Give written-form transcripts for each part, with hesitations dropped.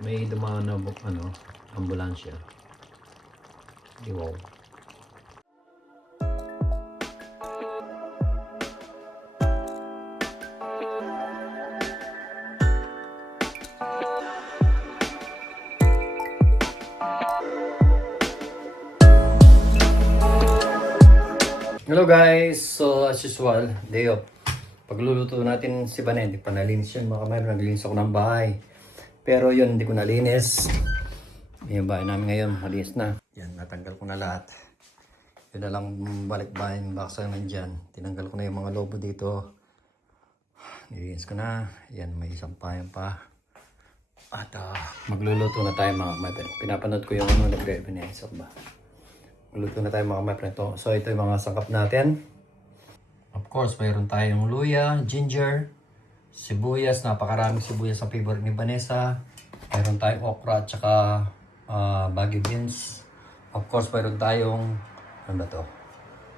May dumaan na ambulansya. Wow. Hello guys! So as usual, day off. Pagluluto natin si Bane, hindi pa nalinis yun. Mga kamay, naglinis ako ng bahay. Pero yun, hindi ko nalinis. Yung bahay namin ngayon, malinis na. Yan, natanggal ko na lahat. Yun na lang balik bahay yung baksa nandyan. Tinanggal ko na yung mga lobo dito. Nilinis ko na. Yan, may isang payan pa. At magluluto na tayo mga kamay. Pinapanood ko yung nagre-ebenezer ba. Magluluto na tayo mga kamay. So ito yung mga sangkap natin. Of course, mayroon tayong luya, ginger, sibuyas, napakaraming sibuyas sa favorite ni Vanessa. Mayroon tayong okra at saka baggy beans. Of course, mayroon tayong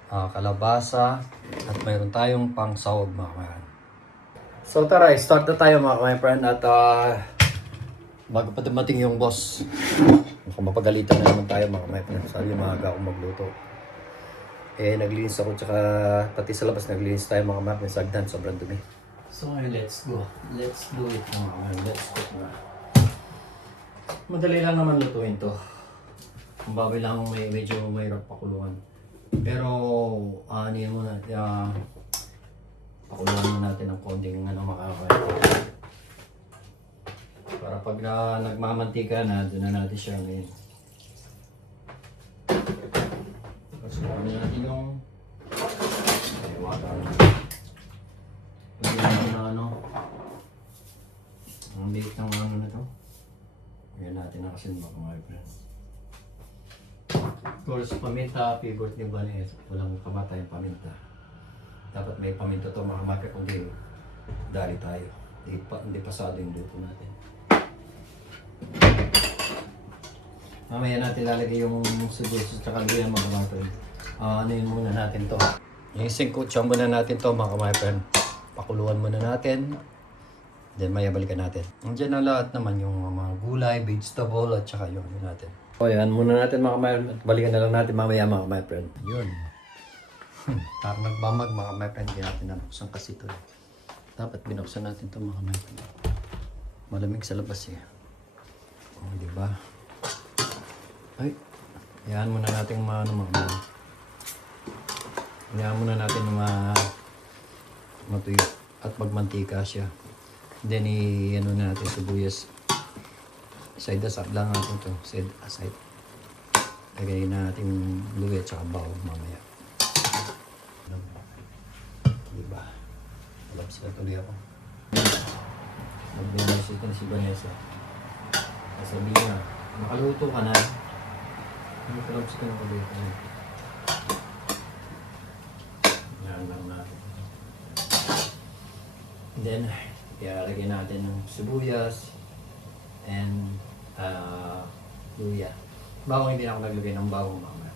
kalabasa at mayroon tayong pangsahog mga kabayan. So tara, start na tayo mga kabayan at bago pa dumating yung boss. Kung mapagalitan na naman tayo mga kabayan. Sabi maaga akong magluto. Naglinis ako tsaka pati sa labas naglinis tayo mga map ng sagdan, sobrang dumi. So ngayon, let's go. Let's do it mga man. Let's cook na. Madali lang naman lutuin to. Kung baboy lang medyo mahirap pakuluan. Pero yun muna. Pakuluan muna natin ng konting makakaya. Para pag nagmamantika na, doon na natin siya ngayon. Pasukan natin yung water. Pagyan na ang bigat ng na to. Pagyan natin na kasi mga friends. Of course, paminta, favorite ni Vanessa. Walang kamata yung paminta. Dapat may paminta to mga maka, kundi dali tayo. Hindi pasado yung luto natin. Mamaya natin lalagay yung sibuyas at saka luya mga kamay. Yun muna natin to. Yung singkutsa muna natin to mga kamay. Pakuluan muna natin. Then maya balikan natin. Andiyan na lahat naman yung mga gulay, vegetable at saka yung natin. O yan muna natin mga kamay. Balikan na lang natin mamaya mga kamay. Yun. Parang nagbamag mga kamay. Hindi natin nabuksan kasi ito. Dapat binuksan natin to mga kamay. Malamig sa labas eh. O diba? Ay, yan muna natin yan muna natin matuyo at magmantika siya. Then i-ano natin sibuyas. Side aside lang natin to. Side aside. Lagay natin luya at saka bawang mamaya. Diba? Alam sila tuloy ako. Mag-binasita na si Vanessa. Sabi niya, makaluto ka na. Kalabs ka na ulit. Yan lang natin. Then, ilalagay natin ng sibuyas and luya. Bawang hindi na ako naglagay ng bawang mamaya.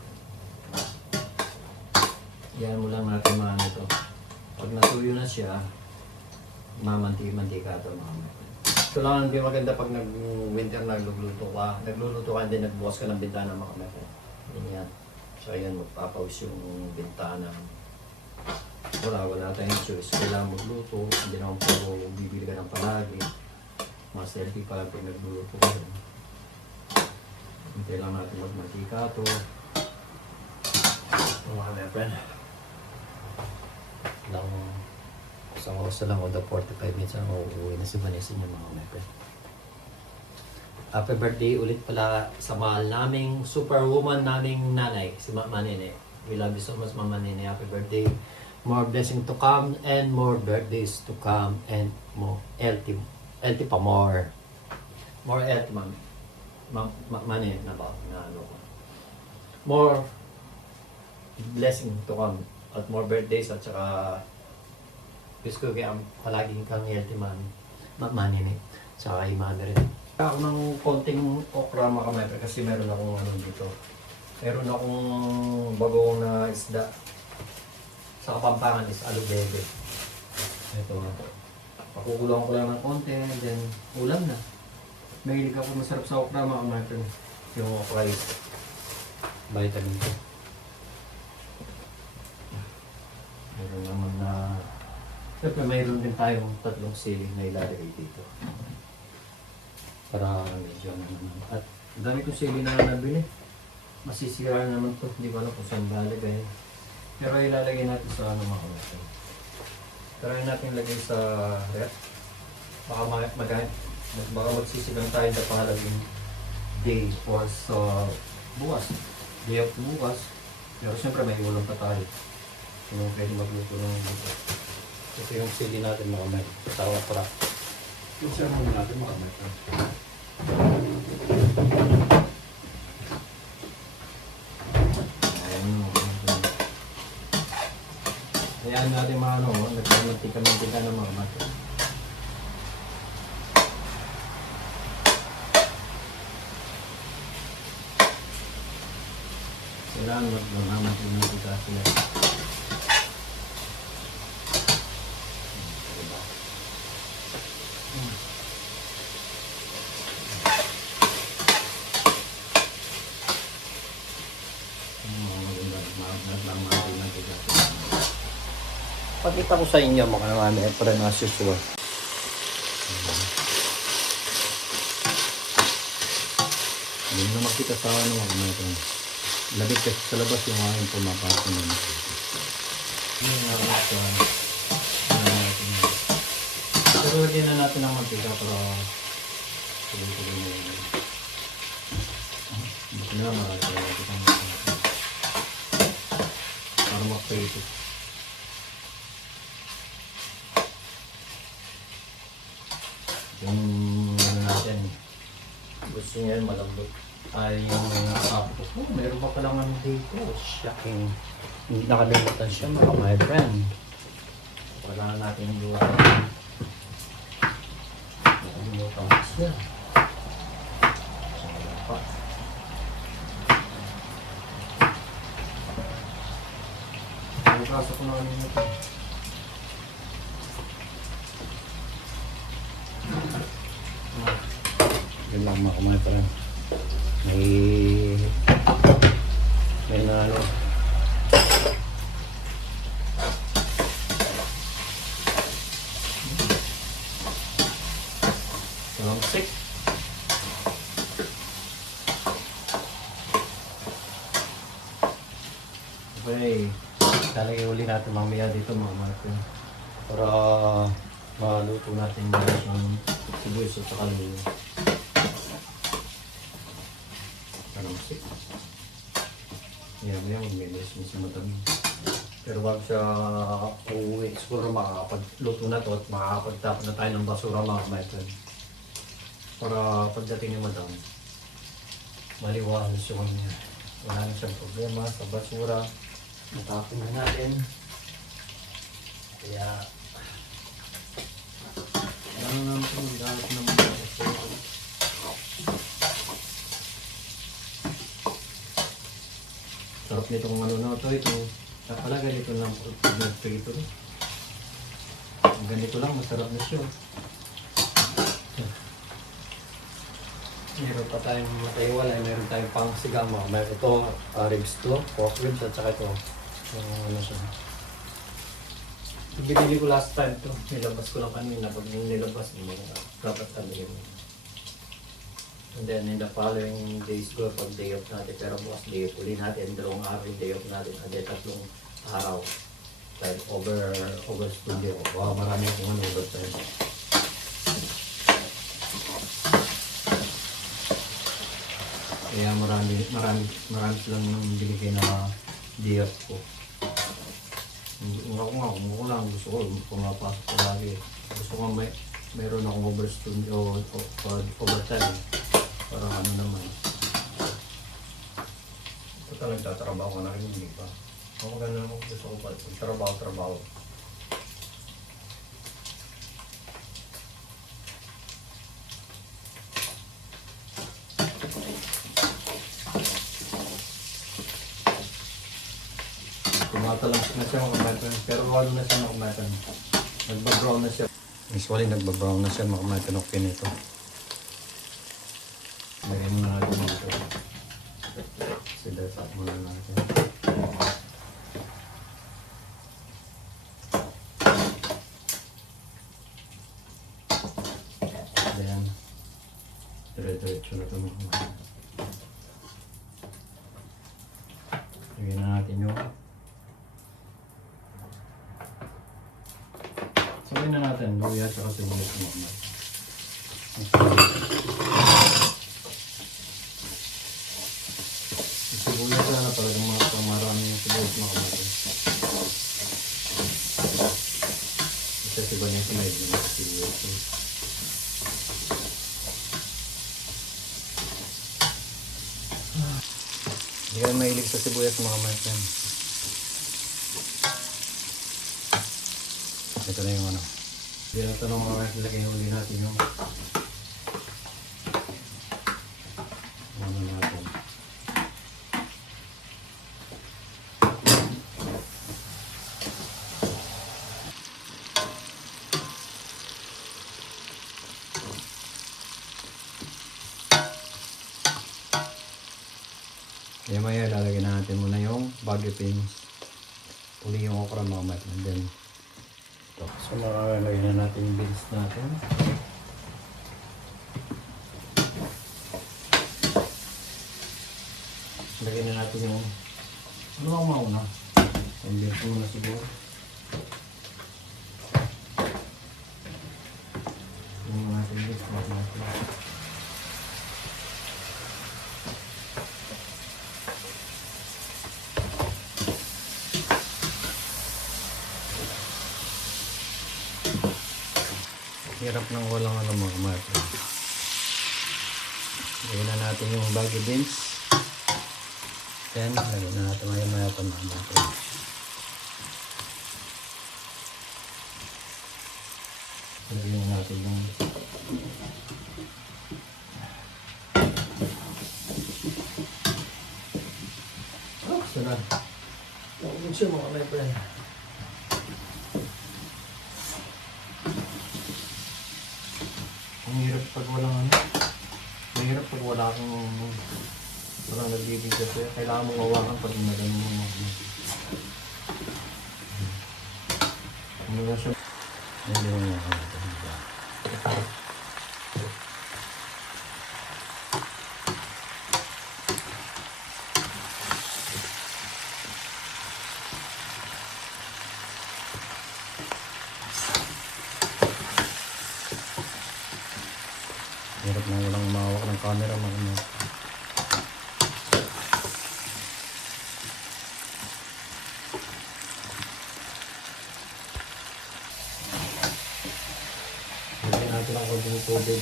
Yan mo lang natin ito. Pag natuyo na siya, mamantika ito mamaya. Ito lang hindi maganda pag nag-winter nagluluto ka. Nagluluto ka and then nagbukas ka ng bintana mga kamay. Yan. So ayan, magpapawis yung bintana. Wala tayong choice. Kailangan magluto. Hindi naman po bibili ka ng palagi. Mas healthy pa lang pag nagluluto ka. Hintay lang natin magmantika ito. Mga kamay. Isang oras lang o 45 minutes na uuwi na si Vanessa niya mga kamay. Happy birthday ulit pala sa mahal naming superwoman naming nanay, si Mama Nene. We love you so much Mama Nene. Happy birthday. More blessings to come and more birthdays to come and more healthy pa more. More healthy Mami. Mane na ba? More blessing to come at more birthdays at saka gusto ko kaya palaging kang healthy Mama Nene. Saka kay Mami rin. Ako ng konting okra mga kamay kasi meron akong dito. Meron akong bagong na isda. Sa Kapampangan is alubebe. Ito nga po. Pakukulang ko lang ng konti, then ulam na. Mahilig ako masarap sa okra mga kamaton. Yung okra is vitamin ko. Meron naman na... Siyempre mayroon din tayong 3 sili na ilalagay dito. Para medyo naman. At ang dami kong sili na nabili. Masisira naman to. Hindi ko alam kung saan lalagay. Pero ilalagay natin sa ano mga kamaton. Pero yun natin lagay sa rep. Baka magsisigang tayo sa pangalaging day or sa bukas. Day of bukas. Pero siyempre may ulam pa tayo. Kung pwede magluto ng dito. Ito yung sili natin mga kamay. Tawa para. Yung siya naman natin mga kamay. Ayan natin mga ano, nagkamantika ng mga kamay. Kailangan magmamamat yung mantika sila. Pakita ko sa inyo mga namin para na usual. Hindi na makita sa ano mga ito. Labig kasi sa labas yung aking pumapasok naman. Hindi nga ito. Pero lagyan na natin ang mantika para tuloy-tuloy na yun. Hindi na marami tayo natin ang mantika. Para mag-prito. Yung ano natin, gusto niya yun malambot. Ay yung sapo ko, meron pa palang ano dito. Shocking. Nakalimutan siya mga my friend. Wala na natin yung luwa. Nakalimutan ko siya. Wala pa. Ang kaso ko na kanina ito. Yun lang mga my friend. May na ano salamsik. Okay, talagay uli natin mamaya dito mga marker para maluto natin yung sibuyas at kaluluwa. Salamsik. Yan, minis matabi. Pero wag siya uuwi. Siguro makakapagluto na to at makakapagtapon na tayo ng basura mga kamaton. Para pagdating ni madam, maliwalas yung niya. Wala na siyang problema sa basura. Matapon na natin. Kaya, ano naman ito magdalap ng basura. Sarap nitong ano na ito, itong pala ganito lang pag nag-prito. Ganito lang, masarap na siya. Meron pa tayong mataiwala, meron tayong pang sigama. Meron ito, ribs to, pork ribs, at saka ito, ano siya. Binili ko last time to, nilabas ko lang kanina. Pag nilabas, dapat talaga mo. And then in the following days ko, pag day off natin, pero bukas day off uli natin, 2 araw yung day off natin, and then 3 araw. Like over studio. Wow, marami akong ano overtime. Kaya marami silang binigay na day off ko. Ako lang, gusto ko, pumapasok ko lagi. Gusto ko mayroon akong overtime. Para ano naman. Ito talaga tatrabaho ka na rin, hindi pa. Ako ganun ako, gusto ko pa, trabaho. Tumatalang na siya mga kumatan, pero walo na siya mga kumatan. Nagba-brown na siya. Usually nagbabrown na siya, mga pinokpin ito. Lagyan muna natin dito. Sidata muna natin. Ayan. Dire-diretso na ito mga. Lagyan na natin yung sabay na natin, luya at saka sibuyas mga. Sibuyas na talagang mga maraming yung sibuyas mga kapatid. Kasi ba niya kumain ng mga sibuyas. Hindi ka mahilig sa sibuyas mga kapatid. Ito na yung ano. Ito na mga kapatid, lagay huli natin yung ano natin. Kaya maya lalagyan natin muna yung bagyo pins. Uli yung okra mga mat. And then ito. So makalagyan na natin yung beans natin. Lagyan na natin yung ano ang mauna. Yung beans muna siguro. Yung natin beans natin. Hirap ng walang ano mga marker. Lagyan na natin yung baggy beans. Then, lagyan na natin maya ito mga marker. Lagyan na natin yung sarap. Huwag siya mga marker. Ang hirap pag walang ano. Mahirap pag wala kang walang nagbibigay sa'yo. Kailangan mong hawakan pag nagano mo mga. Ano ba siya? Hindi mo nga ako. Hirap na walang umawak ng camera mga. Lagyan natin ang konting tubig.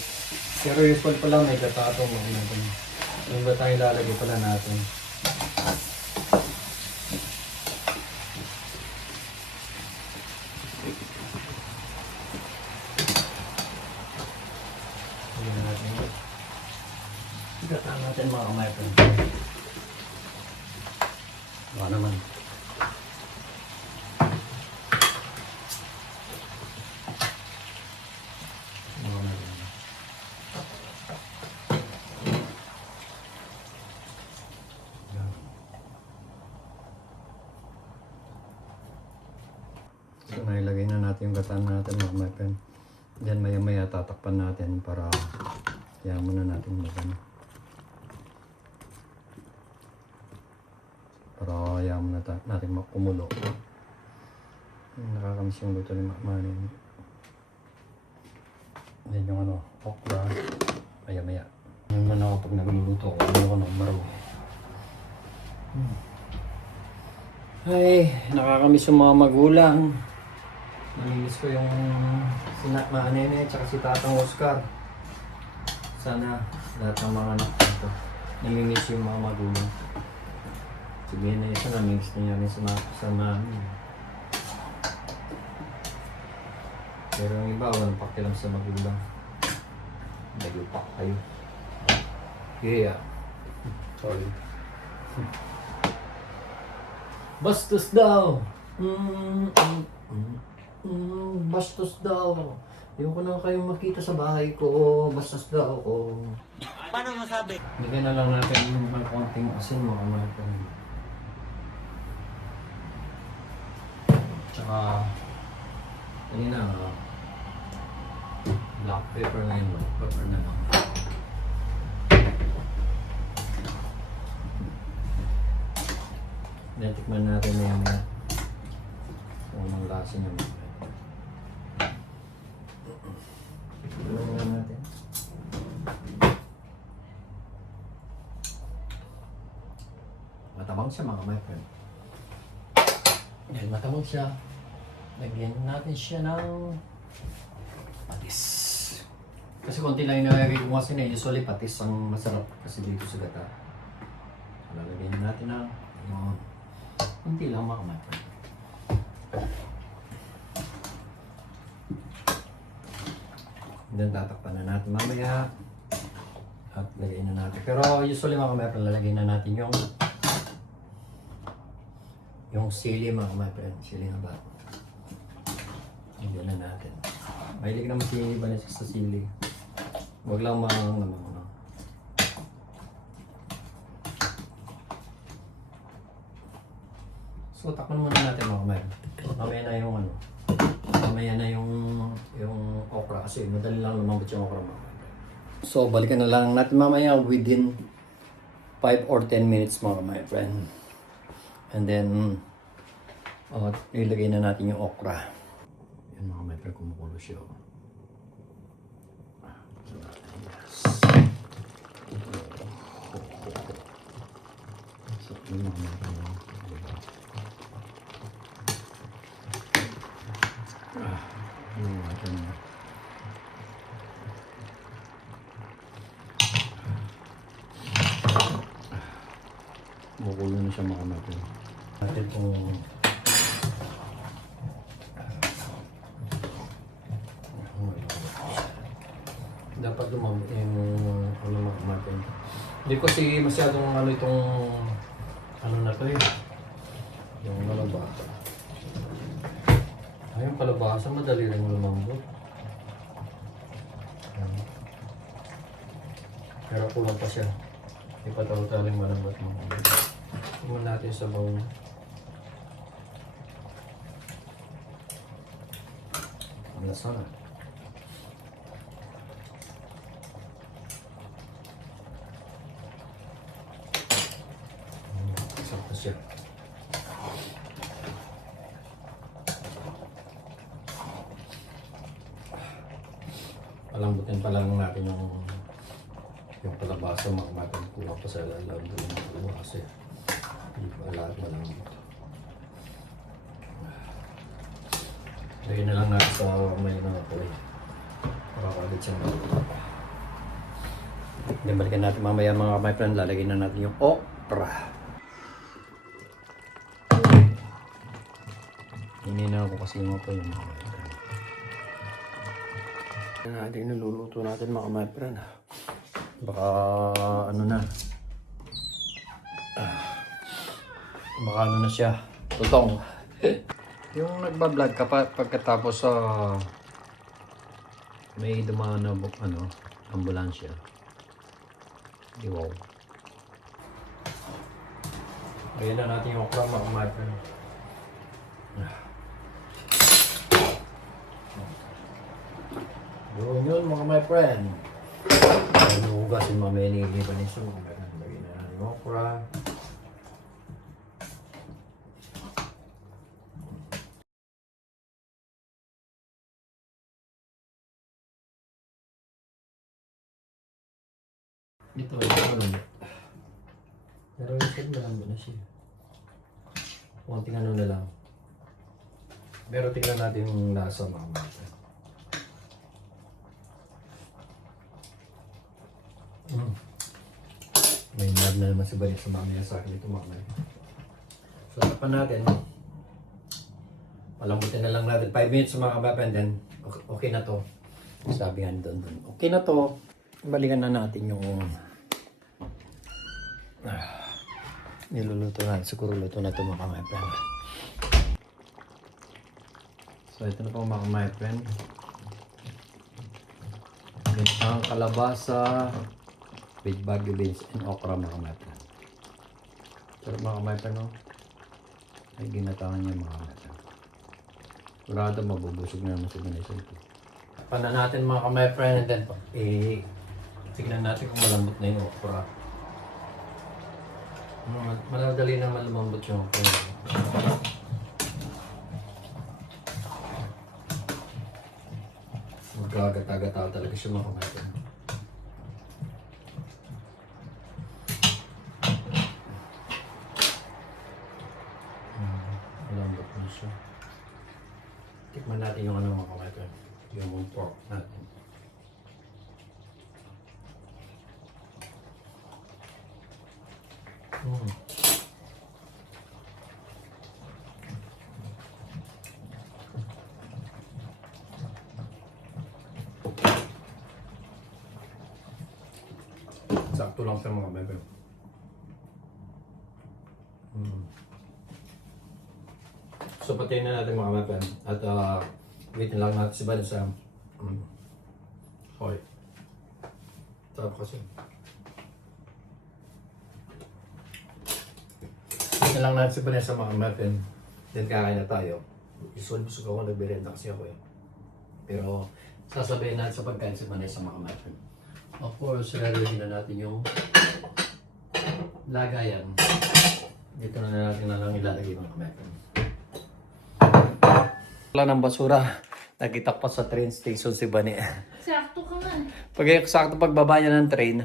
Pero usual pala may gata ito mga natin. Yung gata ilalagay pala natin. Gata natin mga kamay. Baka naman. So nailagay na natin yung gata natin mga kamay. Diyan maya tatakpan natin para kaya muna natin magano. Para kaya muna natin makumulo. Nakakamiss yung luto ni Makmanin. Yan yung ano, okra. Maya. Yan man ako pag nagluluto ko. Ano ko ng maro. Ay, nakakamiss yung mga magulang. Namimiss ko yung sinak na Nene at si Tatang Oscar. Sana lahat ng mga anak dito namimiss yung mga magulang. Sabihin na isa namimiss na yan sa namin. Pero yung iba, walang pakialam sa magulang. Naglupak kayo. Yeah. Sorry. Bastos daw. Bastos daw. Yung ko lang kayong makita sa bahay ko, bastos daw ako. Paano masabi? Bigyan na lang natin yung mga konting asin mo, mga friend. Tsaka, ayun na, black pepper na yun, black pepper na lang. Natikman natin na yung kung anong lasa niya. Tulungan nga natin. Matabang siya mga my friend. Yan, matabang siya. Lagyan natin siya ng patis. Kasi konti lang yung nalagay ko kasi na usually patis ang masarap kasi dito sa gata. So, lalagyan natin ng konti lang mga my friend. Then tatakpan na natin mamaya at lagay na natin. Pero usually mga my friend, lalagay na natin yung sili mga my friend. Sili na ba? Lagyan na natin. Mahilig naman si Vanessa sa sili. Huwag lang ano. So takpan muna natin mga my friend. Mamaya na yung ano. Mamaya na yung okra kasi madali lang lumambot yung okra mga. So balikan na lang natin mamaya within 5 or 10 minutes mga my friend. And then ilagay na natin yung okra. Yan mga my friend, kumukulo siya. So yun mga my friend. Makulo na siya mga natin. Natin kung dapat lumamit yung ano mga natin. Hindi ko kasi masyadong ano itong ano na to eh. Yung kalabasa. Ay, yung kalabasa madali rin lumambot. Pero kulang pa siya. Hindi pa taling malambot mo. Tingnan natin sa baon. Ang lasa na. Sakto siya. Palambutin pa lang natin yung kalabasa mga natin kulang pa sa lalang doon ng kalabasa. Hindi pa lahat malambot. Lagyan na lang natin sa may mga poy. Makakalit siya malambot. Then balikan natin mamaya mga my friend, lalagyan na natin yung okra. Hinina ko kasi yung po yung mga my friend. Yan natin niluluto natin mga my friend. Baka ano na. Baka ano na siya. Tutong. Yung nagbablog ka pa pagkatapos sa may dumaan na ambulansya. Wow. Ayan na natin yung okra mga my friend. Yun mga my friend. Hugasin mamaya ni Vanessa mga my friend. Lagyan na natin yung okra. Ito ay malambot. Pero yung side malambot na siya. Konting ano na lang. Pero tingnan natin yung lasa mga mata. May nab na naman si Balik sa mamaya sa akin ito mamaya. So tapan natin. Palambutin na lang natin. 5 minutes mga kababa and then okay na to. Sabi nga doon. Okay na to. Balikan na natin yung niluluto na. Siguro luto na ito mga my friend. So ito na po mga my friend. Ang kalabasa with bagu beans and okra mga kamay-friend. Pero mga kamay-friend, no? Ay ginataan niya mga kamay-friend. Sigurado mabubusog na naman si Vanessa ito. Panan natin mga kamay-friend and then tignan natin kung malambot na yung okra. Madali naman lumambot yung okra. Magkagata-gata talaga siya mga kamay-friend. Malambot na siya. Tikman natin yung ano mga kamay-friend. Yung pork natin. Sakto lang sa mga bebe. So patayin na natin mga bebe. At wait lang natin si Bal sa hoy. Sarap kasi. Wait lang natin si Bal sa mga bebe. Then kakain na tayo. Usual busog ako, nagberenda kasi ako eh. Pero sasabihin natin sa pagkain si Bal sa mga bebe. Of course, lalagyan na natin yung lagayan. Dito na natin na lang ilalagay mga kamay. Wala ng basura. Nakita pa sa train station si Bani. Sakto ka man. Sakto pagbaba niya ng train,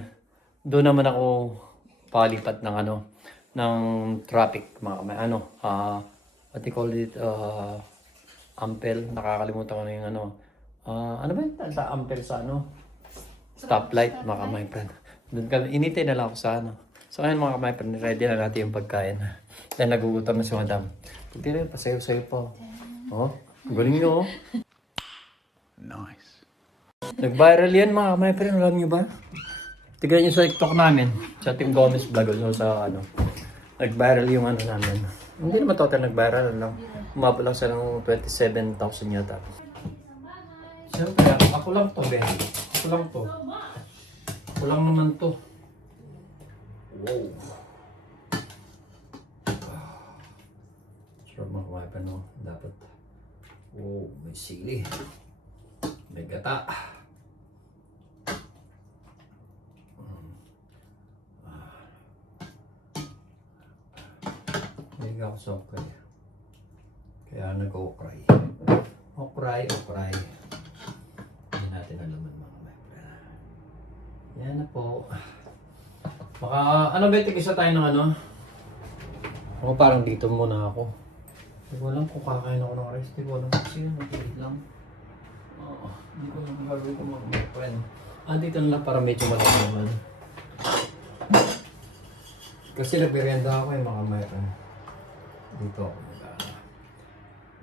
doon naman ako palipat ng ng traffic mga kamay. What you call it? Ampel. Nakakalimutan ko na yung ano ba yun? Sa ampel sa stoplight, mga kamay friend. Doon kami, inintay na lang ako sa So ngayon mga kamay friend, ready na natin yung pagkain. Dahil nagugutom na si Madam. Pagdi rin, pasayo-sayo po. Oh, galing nyo oh. Nice. Nag-viral yan mga kamay friend, alam nyo ba? Tignan nyo sa TikTok namin, sa Team Gomez Vlog, so sa nag-viral yung namin. Hindi naman total nag-viral, umabot lang sa ng 27,000 yata. Siyempre, ako lang to, Ben. Ako lang to. Ako lang naman to. Wow. Sarap mga kamay, no? Dapat. Wow, may sili. May gata. Hindi ako sa okray. Kaya nag-okray. Okray. Hindi natin alaman mga kamay. Yan na po. Baka, ba tig-isa tayo ng Ako parang dito muna ako. Hindi ko alam kung kakain ako ng rice. Hindi ko alam kasi nagpilit lang. Hindi ko alam gagawin ko mga friend. Dito na lang para medyo malaki naman. Kasi nagmerienda ako mga friend. Dito ako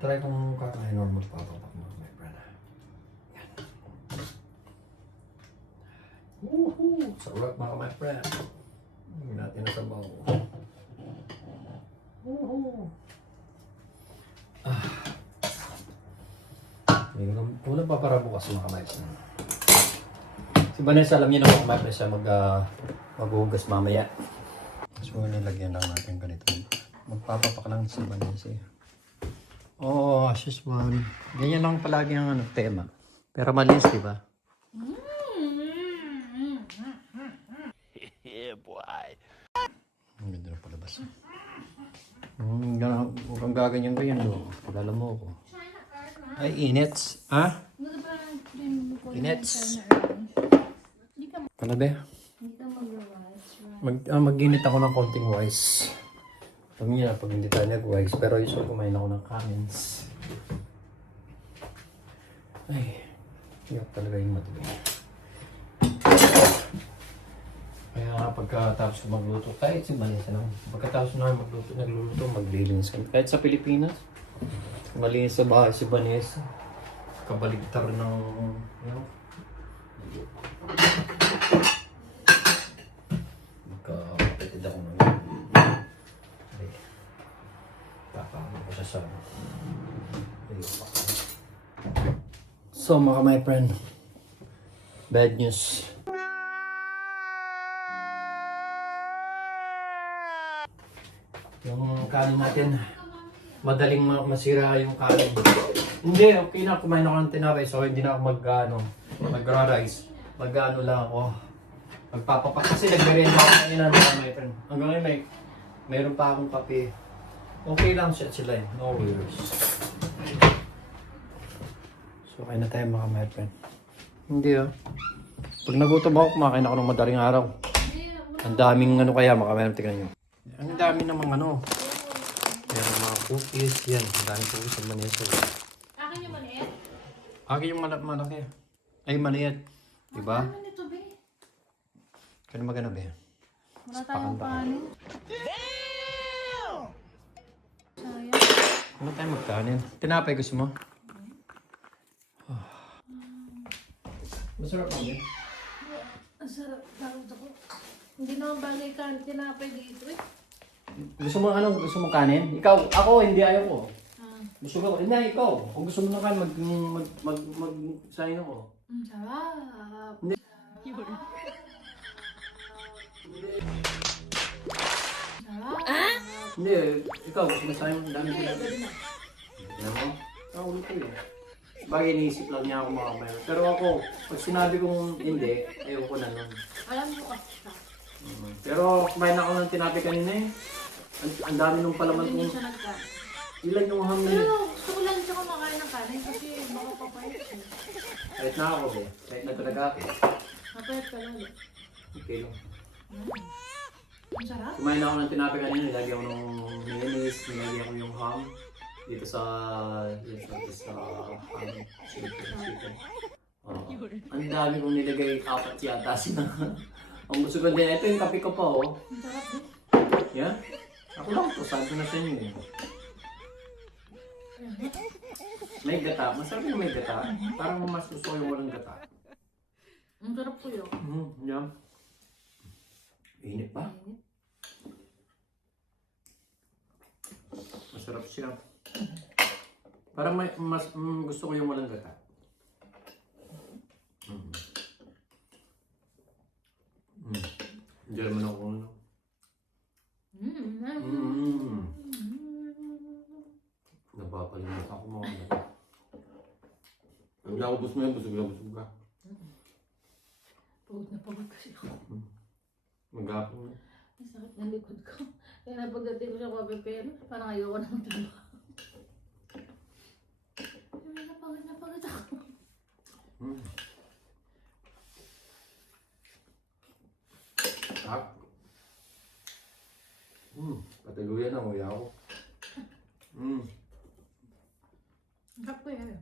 try kong kakain or magpapapak mga friend. Yan. Woohoo! Sarap mga friend. Hindi natin nasabaw. Woohoo! Unang papara bukas mga kamay. Si Vanessa, alam niyo na mga kamay siya maghuhugas mamaya. So nilagyan lang natin ganito. Magpapapak lang si Vanessa. Oo, as usual. Ganyan lang palagi ang tema. Pero malinis, di ba? Yeah, boy. Ang ganda na palabas. Huwag kang gaganyan ko yan, no? Pagala mo ako. Ay, inits. Ha? Inits. Ano ba? Mag-init ako ng konting rice. Pag hindi tayo nag-rice. Pero usually kumain ako ng kamins. Ay, hirap talaga yung matubig. Kaya pagkatapos ko magluto, kahit si Vanessa lang, pagkatapos na nagluluto, maglilinis kami. Kahit sa Pilipinas, malinis sa bahay si Vanessa. Kabaligtar ng, magkapatid ako ng ay, papakano ko siya sa so mga my friend, Bad news. Yung kanin natin, madaling masira yung kanin. Hindi, okay na. Kumain ako ng tinapay, so hindi na ako magra-rice. Mag-ano lang ako. Magpapapak. Kasi nag-merienda ako kanina mga my friend. Hanggang ngayon mayroon pa akong kape. Okay lang siya sila eh. No worries. So, kain na tayo mga my friend. Hindi ah. Pag nagutom ako, kumakain ako ng madaling araw. Ang daming ano kaya, makamayroon tingnan nyo. Ang dami namang ano. Meron mga cookies. Yan, ang daming cookies ng manito. Akin yung maliit? Akin yung malaki. Ay, maliit. Diba? Ano nito, be? Kaya magana ba? Wala tayong kanin. Sayang. Ano tayo magkanin? Tinapay gusto mo? Masarap lang yan. Ang sarap. Bakit ako? Hindi naman bagay kanin. Tinapay dito eh. Gusto mo ano? Gusto mo kanin? Ikaw, ako hindi ayaw ko. Gusto ko, hindi ikaw. Kung gusto mo na kanin, mag-sign ako. Ang sarap. Hindi. Sarap. Hindi, ikaw, gusto mo sign mo. Dami ko na. Alam mo? Ako ulit ko eh. Bagay, iniisip lang niya ako mga mayroon. Pero ako, pag sinabi kong hindi, ayoko na nun. Alam mo kasi siya. Pero kumain ako ng tinapay kanina eh. Ang dami nung palaman Hindi kong... siya nagkain. Ilan yung hangin. Pero gusto ko lang siya kumakain ng kanin kasi baka papayat eh. Kahit na ako eh. Kahit na talaga ako. Papayat ka lang eh. Okay lang. Ang sarap. Kumain ako ng tinapay kanina. Nilagyan ko ng mayonnaise. Nilagyan ko yung ham. Dito sa... chicken. Ang dami kong nilagay. 4 yata sila. Ang gusto ko din. Ito yung kape ko pa oh. Ang sarap eh. Yan. Ako lang to. Sabi ko na sa inyo eh. May gata. Masarap yung may gata. Parang mas gusto ko yung walang gata. Ang sarap po yun. Yan. Init ba? Masarap siya. Parang mas gusto ko yung walang gata. Diyan naman ako ano. Napapalimot ako mga gata. Ang nakubos mo yan, busog ka. Pagod na pagod kasi ako. Maghapon na. Ang sakit ng likod ko. Kaya pagdating ko sa papepero, parang ayoko na magtrabaho. Napagod ako. Sarap. Pataluyan na, nguya ako. Ang sarap ko yan.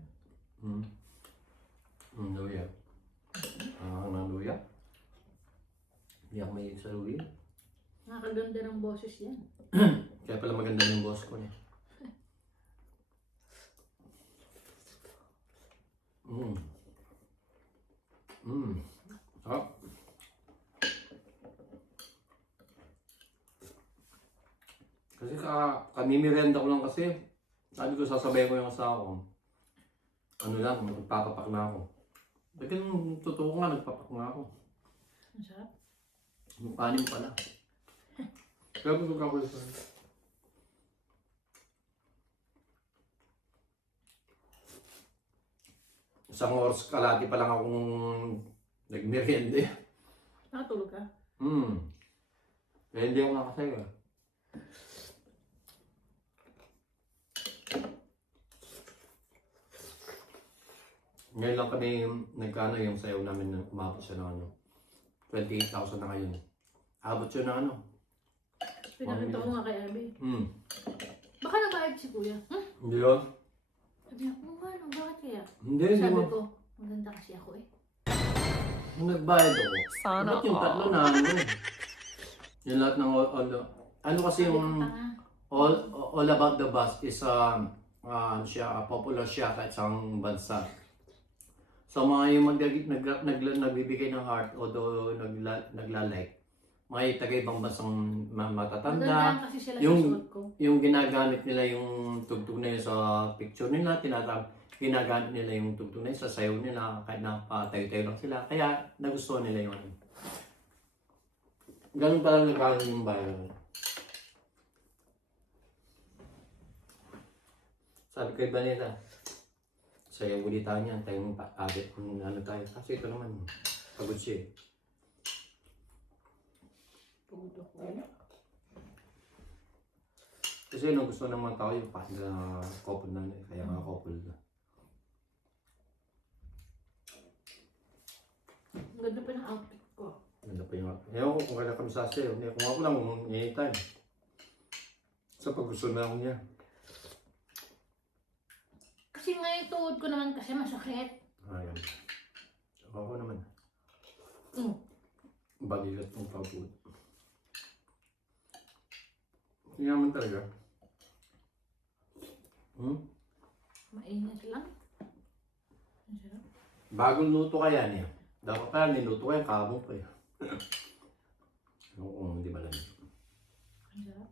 Luya. Ang luya. Hindi ako mahilig sa luya. Nakakaganda ng boses yan. Kaya pala maganda yung boss ko niya. Sarap. Kasi kami-merienda ko lang kasi. Sabi ko, sasabay ko yung asawa ko. Ano lang, magpapapak na ako. Dagang totoo nga, nagpapak na ako. Ang sarap. Yung kanin pala. Kaya busog ako isa. Isang oras kalati pa lang akong nagmerienda. Nakatulog ka? Kaya hindi ako nakasayo. Ngayon lang kami nagkano yung sayaw namin na umabot siya ng 28,000 na ngayon. Abot siya ng Pinakita ko nga kay Abby. Baka nag-ayab si Kuya. Hindi yun. Sabi niya, ano, bakit kaya? Hindi Sabi mo. ko, maganda kasi ako eh. Nagbayad ako. Ba't yung tatlo na yung lahat ng ano kasi yung all about the bus is popular siya kahit sa bansa. So mga yung nagbibigay ng heart although nagla-like, mga taga-ibang bansang matatanda, Maganda kasi sila sa yung suot ko. yung ginagamit nila yung tugtog na yun sa picture nila, ginagamit nila yung tugtunay sa sayaw nila kahit napatayo-tayo lang sila. Kaya nagustuhan nila yung ano. Ganun pala nagkakaroon yung bayan. Sabi ko iba nila, sayaw ulit tayo niyan, tayong abit kung ano tayo. Kasi ito naman, pagod siya eh. Pagod ako. Kasi nung gusto ng mga tao yung couple na kaya mga couple na. Ang ganda pa ng outfit ko. Ganda pa yung ewan ko kung kailan kami sasayaw. Hindi, kung ako lang kung anytime. Sa pag gusto na ako niya. Kasi nga yung tuhod ko naman kasi masakit. Ayan. Ako naman. Mm. Balilat ng pagod. Hindi naman talaga. Mainit lang. Ang sarap. Bagong luto kaya niya. Dapat pala niluto ko yung kabong pa yun. Oo, hindi ba lang. Ang sarap.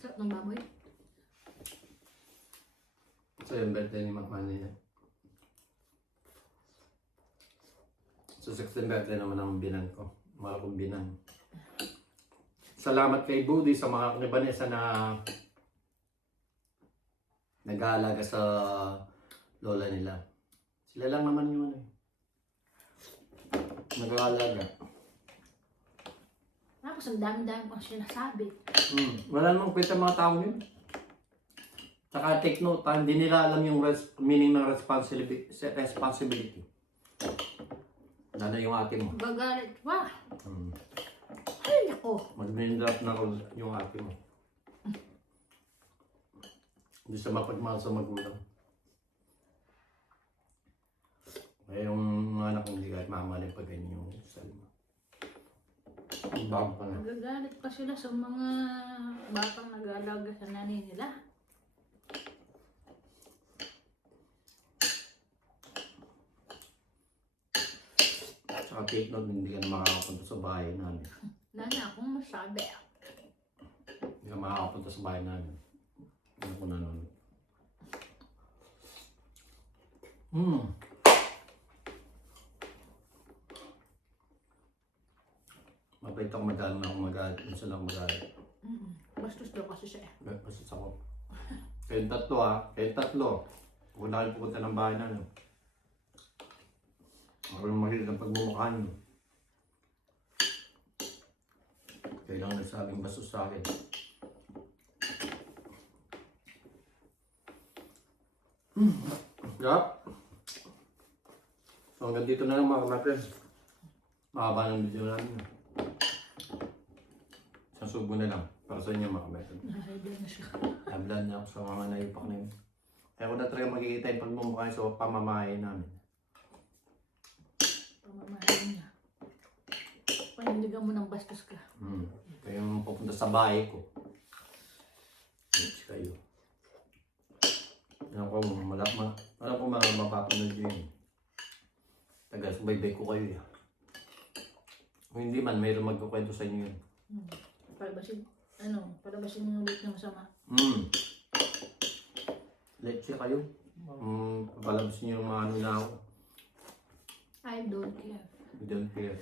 Sarap ng baboy. So yung birthday ni Mama niya. So 16th birthday naman ang binan ko. Mahal kong binan. Salamat kay Budi sa mga kanibanesa na nag-aalaga sa lola nila. Sila lang naman yun eh. Nag-aalaga. Tapos ang dami-dami pang sinasabi. Wala namang kwenta mga tao yun. Tsaka take note, hindi nila alam yung meaning ng responsibility. Lalo yung ate mo. Gagalit pa. Ay, nako. Mag-drop na yung ate mo. Hindi siya mapagmahal sa magulang. Kaya yung mga anak hindi kahit mamahalin pag ganyan yung style mo. Ang bago ka na. Nagagalit pa sila sa mga batang nag-aalaga sa nanay nila. Saka take note, hindi ka na makakapunta sa bahay namin. Wala na akong masabi. Hindi ka makakapunta sa bahay namin. Ano ko na nun. Mabait ako magaling na akong magalit. Minsan lang magalit. Bastos daw kasi siya. Basta ako. Kayong tatlo ha. Kayong tatlo. Huwag na kayo pupunta ng bahay namin. Ako yung mahilig ang pagmumukha niyo. Kayo lang nagsabing bastos sa akin. Yup. So hanggang dito na lang mga kamatre. Mahaba ng video namin. Isang subo na lang. Para sa inyo mga kamatre. Nahaydan na siya. Nablan niya ako sa mga naipak na yun. Kaya ko na talaga makikita yung pagmumukha niyo sa pamamahay namin. Pamamahalin niya. Panindigan mo ng bastos ka. Kaya yung pupunta sa bahay ko. Rich kayo. Alam ko mga mapapanood yun. Taga-subaybay ko kayo. Kung hindi man, mayroon magkukwento sa inyo yun. Palabasin yung ulit na masama. Leche kayo. Papalabasin nyo yung mga ano na ako. I don't care. We don't care.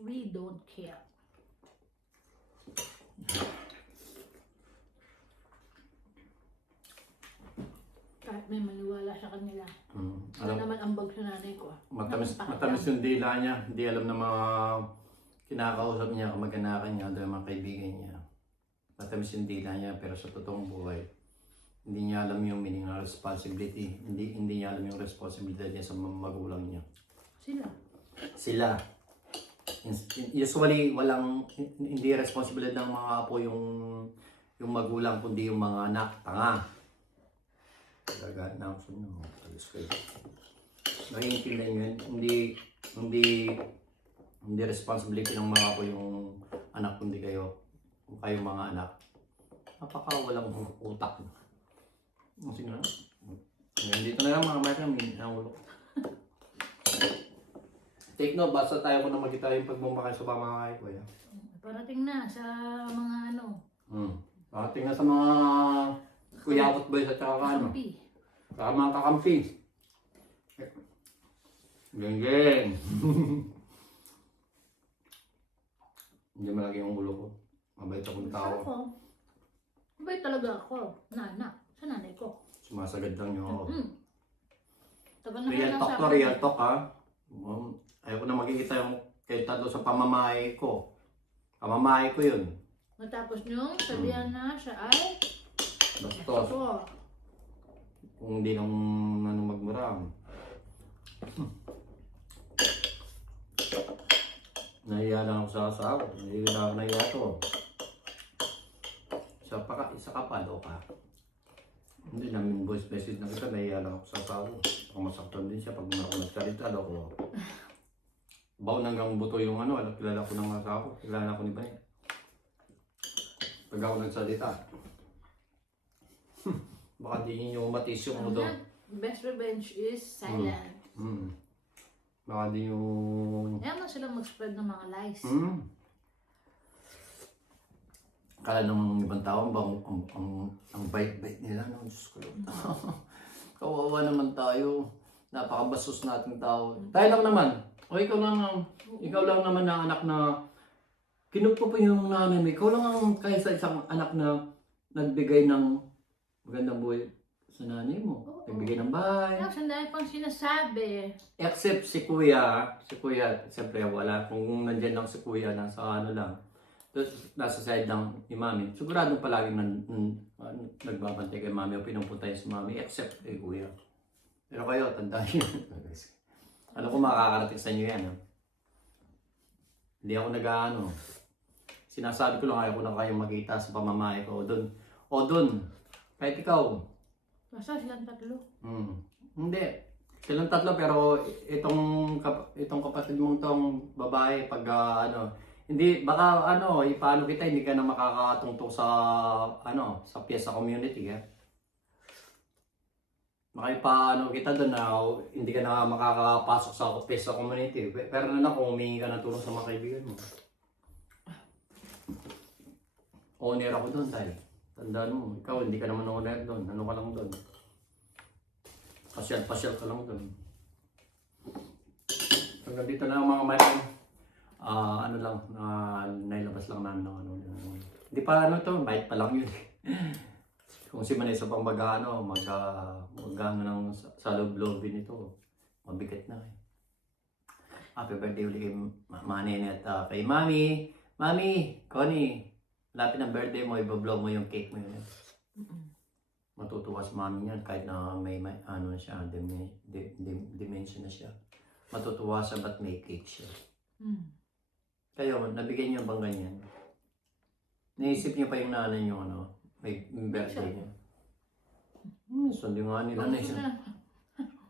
We don't care. Kahit may maniwala sa kanila. Ano naman ang bag sa nanay ko. Matamis yung dila niya. Hindi alam na mga kinakausap niya, kamag-anakan niya, o mga kaibigan niya. Matamis yung dila niya, pero sa totoong buhay, hindi niya alam yung meaning ng responsibility. Hindi niya alam yung responsibility niya sa magulang niya. Sila. Usually, hindi responsibility ng mga apo yung magulang, kundi yung mga anak. Tanga. Talaga na ako sa inyo. Alis kayo. Naiintindihan nyo yun. Hindi responsibility ng mga apo yung anak, kundi kayo. Kung kayo mga anak. Napaka-walang utak. Sige na. Dito na lang mga mata. Ang ulo. Take note, basta tayo kung na magkita yung pagmumakain sa pamamahay ko. Parating na sa mga ano, Tingnan sa mga kuyabot boys at saka ano. kampi. Saka mga kakampi. Geng-geng. Hindi malaki yung ulo ko. Mabait akong tao. Ako, mabait talaga ako. Nana, sa nanay ko. Sumasagad lang yung ako. Tagal na Real kaya talk to, real talk ha. Ayoko na makikita yung kayo tatlo sa pamamahay ko. Pamamahay ko yun. Matapos nyung sabihan na siya ay Bastos. ito. Kung hindi nang ano magmuram. Nahiya lang ako sa asawa. Hindi na ako nahiya to. Isa ka pa, ka. Hindi namin voice message na kita, nahiya lang ako sa asawa. Kung masaktan din siya pag ako nagsalita, ko. Baon hanggang buto yung ano, kilala ko ng asawa. Kilala ko ni Bay. Pag ako nagsalita. Baka di nyo matis yung mudo. Best revenge is silent. Baka di yung... Kaya mo sila mag-spread ng mga lies. Kala ng ibang tao, ang bait-bait nila. No? Diyos ko. Kawawa naman tayo. Napakabastos nating tao. Tayo lang naman. O ikaw lang naman na anak na kinupo po yung nanay mo. Ikaw lang ang kaysa isang anak na nagbigay ng magandang buhay sa nanay mo. Nagbigay ng bahay. Kaya sandali pang sinasabi. Except si kuya, siyempre wala. Kung nandyan lang si kuya, nasa ano lang. Nasa side lang ni mami. Sigurado palagi nagbabantay kay mami o pinupunta si mami. Except kay kuya. Pero kayo, tandaan nyo. Ano kung makakarating sa inyo yan? Ha? Hindi ako nag-ano. Sinasabi ko lang ayaw ko na kayong makita sa pamamahay ko. O dun. Kahit ikaw. Basta silang tatlo. Hindi. Silang tatlo pero itong kapatid mong tong babae pag hindi baka ipaano kita hindi ka na makakatungtong sa sa pyesa community ha. Baka ipaano kita doon na hindi ka na makakapasok sa pyesa community. Pero na kung humingi ka ng tulong sa mga kaibigan mo. Owner ako doon tayo. Tandaan mo, ikaw hindi ka naman owner doon. Ano ka lang doon? Pasyal ka lang doon. Hanggang dito na ang mga maling. Nailabas lang namin ng ano. Hindi pa to, bait pa lang yun. Kung si Manesa pang mag-ano ng sa loob-loobin ito, mabigat na eh. Happy birthday ulit kay Manene at kay Mami. Mami, Connie, lapit ng birthday mo, i-blow mo yung cake mo yun. Matutuwa si Mami yan kahit na may siya, dementia na siya. Matutuwa siya ba't may cake siya. Kayo, nabigyan niyo bang ganyan? Naisip niyo pa yung nanay niyo may birthday niyo? Minsan, hindi nga nila naisip.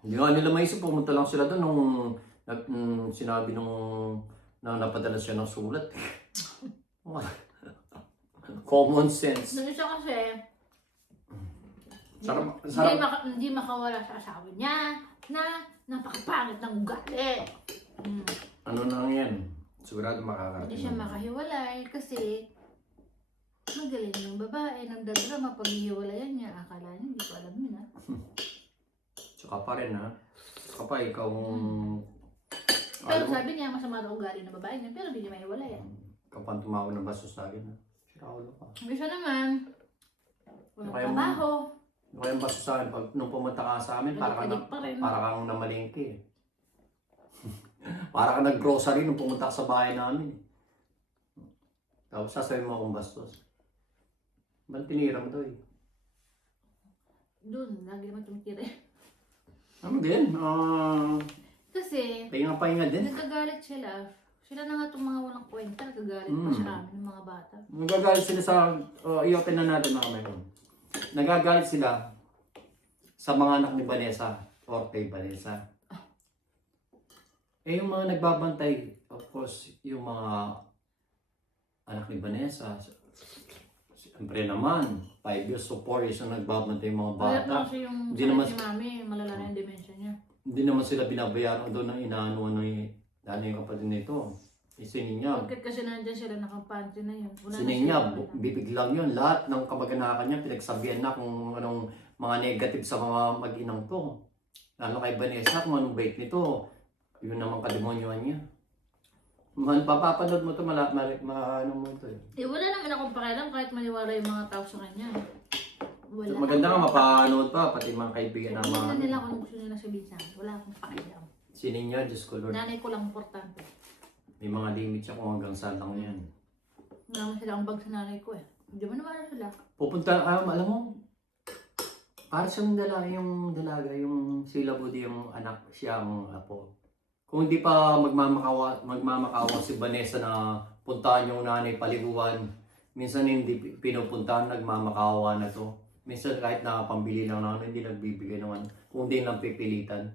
Hindi nga nila maisip, pumunta lang sila doon nung sinabi na napadala siya ng sulat. Common sense. Nung isa kasi, Sarap. hindi makawala sa asawa niya na napakapangit ng ugali. Ano na yan? Sigurado makakarating. Hindi siya makahiwalay kasi magaling yung babae. Nagdadrama pag hihiwalayan niya. Akala niya, hindi ko alam yun ha. Tsaka pa rin ha. Tsaka pa ikaw Pero sabi niya, masama daw ugali ng babae niya. Pero hindi niya mahiwalayan. Kapag tumawag ng baso sa akin ha. Siraulo ka. Bisa naman, walang Kaya mo- trabaho. Kaya yung baso sa akin, nung pumunta ka sa amin, para kang namalingki eh. Para kang nag-grocery nung pumunta ka sa bahay namin. Tapos sasabihin mo akong bastos. Ba't tinira mo to eh? Doon, lagi naman tumitira. Ano din? Kasi, Pahinga din. nagkagalit sila. Sila na nga itong mga walang kwenta. Nagkagalit pa sa amin ng mga bata. Nagagalit sila sa... i-open na natin mga meron. Nagagalit sila sa mga anak ni Vanessa or kay Vanessa. Yung mga nagbabantay, of course, yung mga anak ni Vanessa, siyempre naman, 5 years to 4 years na nagbabantay yung mga Kaya bata. kasi yung Hindi sakit naman- ni mami, malala na yung dementia niya. Hindi naman sila binabayaran doon ng inaano yung kapatid nito. Sininya. Bakit kasi nandiyan sila nakapanty na yun? Wala na Sininya, sila. bibig lang yun. Lahat ng kamag-anakan niya, pinagsabihan na kung anong mga negative sa mga mag-inang to. Lalo kay Vanessa, kung anong bait nito. Yun naman kademonyohan niya. Papapanood mo to, ano mo to eh. Eh, wala naman akong pakialam kahit maniwala yung mga tao sa kanya. Wala. Maganda nga mapanood pa, pati mga kaibigan na Hindi na mga... nila kung gusto nila sabihin sa akin. Wala akong pakialam. Sininya, Diyos ko Lord. Nanay ko lang importante. May mga limit siya kung hanggang saan lang yan. Wala naman silang bag sa nanay ko eh. Hindi mo naman sila. Pupunta, alam mo, para siyang dalaga, yung sila Budi, yung anak siya, ang apo. Kung hindi pa magmamakawa si Vanessa na puntahan yung nanay paliguan, minsan hindi pinupuntahan, nagmamakawa na to. Minsan kahit nakapambili lang na ano, hindi nagbibigay naman. Kung hindi lang pipilitin.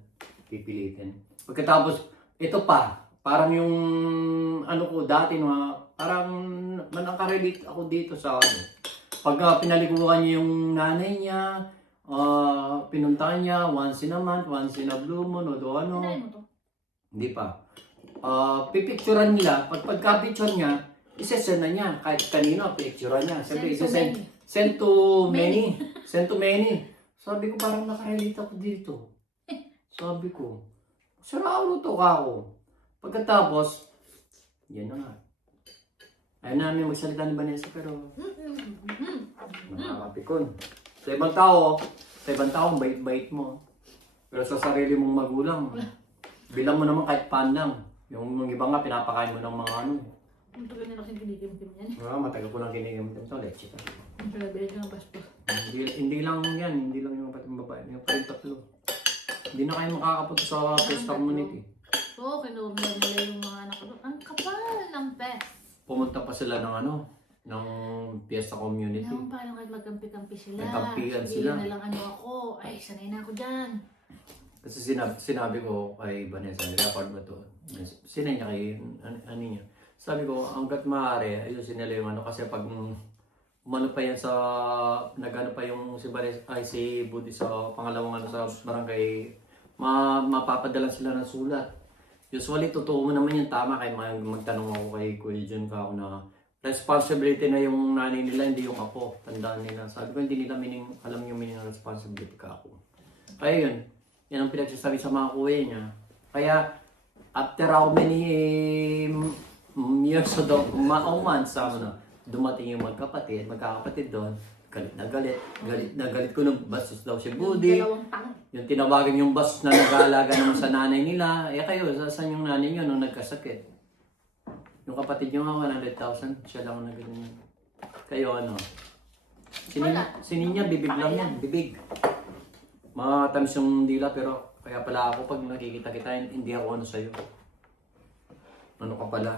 Pagkatapos, ito pa, parang yung ano ko dati, parang nakakarelate ako dito sa ano. Pag pinaliguan niya yung nanay niya, pinuntahan niya once in a month, once in a blue moon, o do ano. Kinain mo to? Hindi pa. Pipicturean nila, pagka-picture niya, isesend na niya. Kahit kanino, picturean niya. Sabi, send to many. Send to many. Sabi ko, parang nakarelate ako dito. Sabi ko, saraulo to ka ako. Pagkatapos, yan na nga. Ayaw namin magsalita ni Vanessa, pero nakakapikon. Sa ibang tao, bait-bait mo. Pero sa sarili mong magulang, bilang mo naman kahit pan lang. Yung iba nga, pinapakain mo ng mga ano. Ang tagal nila kasing kinikim-kim yan eh. Matagal ko lang kinigamitin ito, leche ka. Ang pinabihin ka ng bastos. Hindi lang yan, hindi lang yung patong babae. Yung pa rin tatlo. Hindi na kayo makakapunta sa Fiesta Community. Oo, kinurma nila yung mga anak ko. Ang kapal ng pet. Pumunta pa sila ng ano, ng Fiesta Community. Alam mo paano kahit magkampi-kampi sila. Nagkampihan Sabihin sila. na lang ano ako. Ay, sanay na ako dyan. Kasi sinabi ko kay Vanessa, record ba ito? Sinay niya kay ano niya. Sabi ko, hanggat maaari, ayusin nila yung ano. Kasi pag umano pa yan sa, nagano pa yung si Vanessa, ay si Budi sa pangalawang ano sa barangay, mapapadala sila ng sulat. Usually, totoo mo naman yung tama kay magtanong ako kay Kuya Jun ka ako na responsibility na yung nanay nila, hindi yung ako. Tandaan nila. Sabi ko, hindi nila alam yung meaning ng responsibility ka ako. Kaya yun, yan ang pinagsasabi sa mga kuya niya. Kaya, after how many years o months, dumating yung magkakapatid doon, galit na galit ko nung bastos daw si Budi. Dalawang tang. Yung tinawagan yung boss na nag-aalaga naman sa nanay nila, kayo, saan yung nanay nyo nung nagkasakit? Yung kapatid nyo nga, 100,000, siya lang ang nagganyan. Kayo ano? Sininya, bibig lang yan, bibig. Matamis yung dila, pero kaya pala ako pag nakikita kita, hindi ako ano sa'yo. Ano ka pala?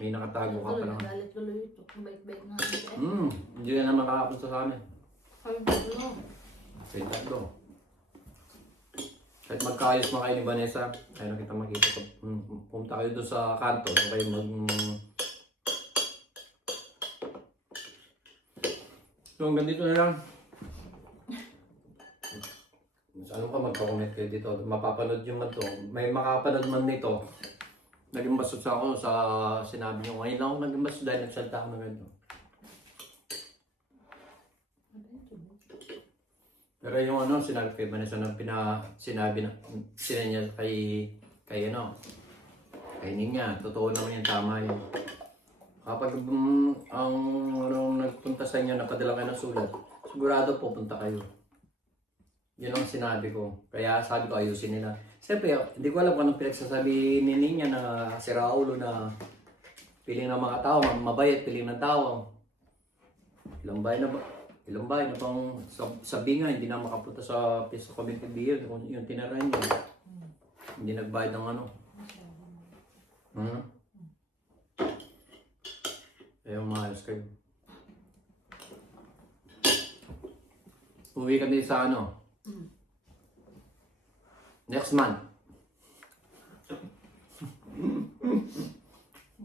May nakatago ka pala. Nagalit tuloy ito. Bait-bait na. Hindi na naman makakapunta sa amin. Kaya tatlo. Sa tatlo. Kahit magkaayos mo kayo ni Vanessa, kaya na kita makita. Pumunta kayo doon sa kanto. Doon kayo So hanggang dito na lang. Ano ka magpa-comment kayo dito? Mapapanood yung man to. May makapanood man nito. Naging bastos ako sa sinabi niyo. Ngayon lang ako naging bastos dahil nagsalita ako ng ganito. Pero yung ano, sinabi kay Vanessa na sinabi niya kay Ninya, totoo naman yung tama yun. Kapag ang nagpunta sa inyo, napadala kayo ng sulat, sigurado pupunta kayo. Yun ang sinabi ko. Kaya sabi ko, ayusin nila. Siyempre, hindi ko alam kung anong pinagsasabi ni Ninya na si Raulo na piling ng mga tao, mabayat, piling ng tao. Ilang bahay na bang sabi nga, hindi na makapunta sa Fiesta Community Beer, yung tinaran niya. Hindi nagbayad ng ano. Ayaw maayos kayo. Uwi kami sa ano? Next month.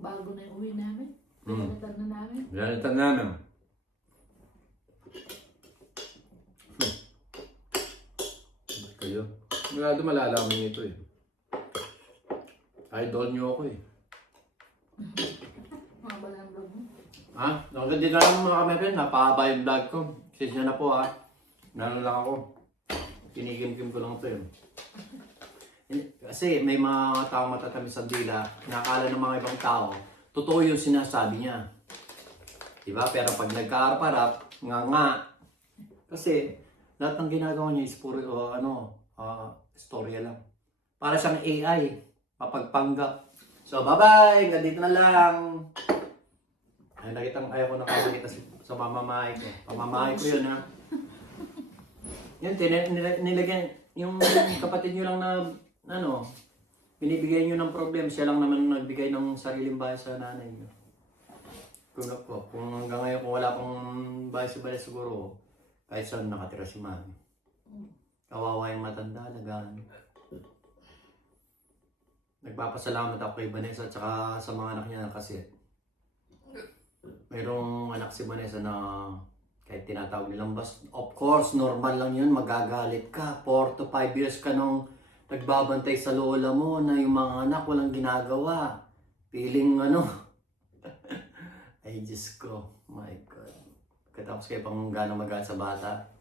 Bago na yung uwi namin. Pinalitan na namin. Pinalitan namin. Kayo? Malado malalaman nyo ito eh. Idol nyo ako eh. Mga balang vlog mo. Ha? Hanggang dito na lang mga kamerin. Napahaba yung vlog ko. Sisya na po ha. Nalo lang ako. Kinigim-kim ko lang ito yun. Kasi may mga taong matatamis sa dila. Nakakala ng mga ibang tao. Totoo yung sinasabi niya. Diba? Pero pag nagkaharap-harap, nga. Kasi lahat ng ginagawa niya is puro storya lang. Para siyang AI. Mapagpanggap. So, bye-bye! Hanggang dito na lang. Ay, ayaw ko nakakita sa pamamahay ko. Pamamahay ko yun, ha? Yan, nilagyan, yung kapatid nyo lang na, binibigay nyo ng problem, siya lang naman nagbigay ng sariling bahay sa nanay nyo. Kung hanggang ngayon, kung wala akong bahay sa balay siguro, kahit saan nakatira si mami. Kawawa yung matanda, nagpapasalamat ako kay Vanessa at saka sa mga anak niya kasi mayroong anak si Vanessa na kahit tinatawag nilang bas, of course, normal lang yun, magagalit ka. 4 to 5 years ka nung nagbabantay sa lola mo na yung mga anak walang ginagawa. Feeling ay Diyos ko, my God. Katapos kayo pang gano'ng mag-aal sa bata,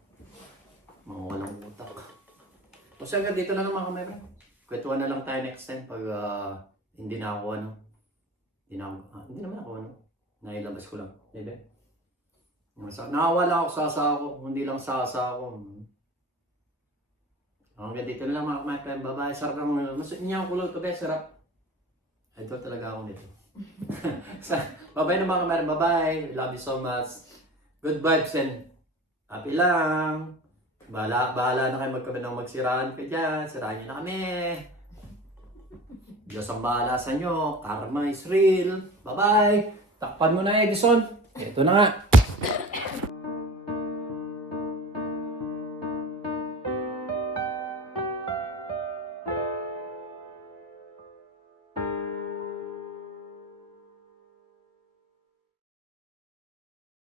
mga walang utak. O siya, hanggang dito na lang mga kamera. Kwentuhan na lang tayo next time pag hindi na ako hindi naman ako nailabas ko lang. Diba? Nakawala ako sa asa ko, hindi lang sa asa ko. Hanggang dito na lang mga friend. Bye-bye. Sarap lang. Mas inyang kulot ko ba? Sarap. Idol talaga ako nito. Bye-bye na mga kamera. Bye-bye. Love you so much. Good vibes and happy lang. Bahala na kayo magkabit ng magsiraan ko dyan. Siraan nyo na kami. Diyos ang bahala sa inyo. Karma is real. Bye-bye. Takpan mo na, Edison. Ito na nga.